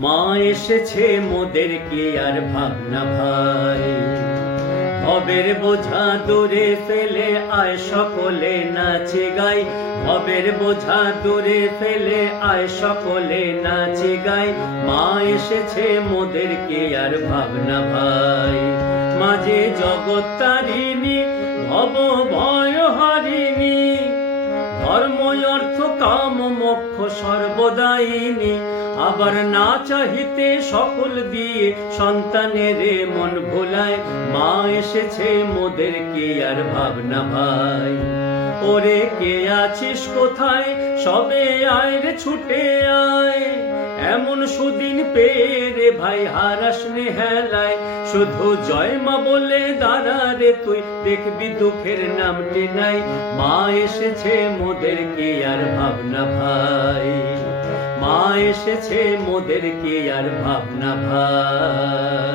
মা এসেছে মোদেরকে আর ভাবনা ভাই, ভবের বোঝা দূরে ফেলে আয় সকলে নাচে গাই। ভবের বোঝা দূরে ফেলে আয় সকলে নাচে গাই। মা এসেছে মোদেরকে আর ভাবনা ভাই, মাঝে জগৎ তারিণী ভব ভয় হারিণী, ধর্ম অর্থ কাম মোক্ষ সর্বদায়িনী। আবার না চাহিতে সকল দিয়ে সন্তানের মন ভোলায়। মা এসেছে মোদেরকে আর ভাবনা ভাই। ওরে কে আছিস কোথায়, সবে আয় রে ছুটে আয়। এমন সুদিন পেয়ে রে ভাই হারাস নে হেলায়। শুধু জয় মা বলে দাঁড়া রে তুই, দেখবি দুঃখের নামটি নাই। মা এসেছে মোদেরকে আর ভাবনা ভাই, মা এসেছে মোদেরকে আর ভাবনা ভাই।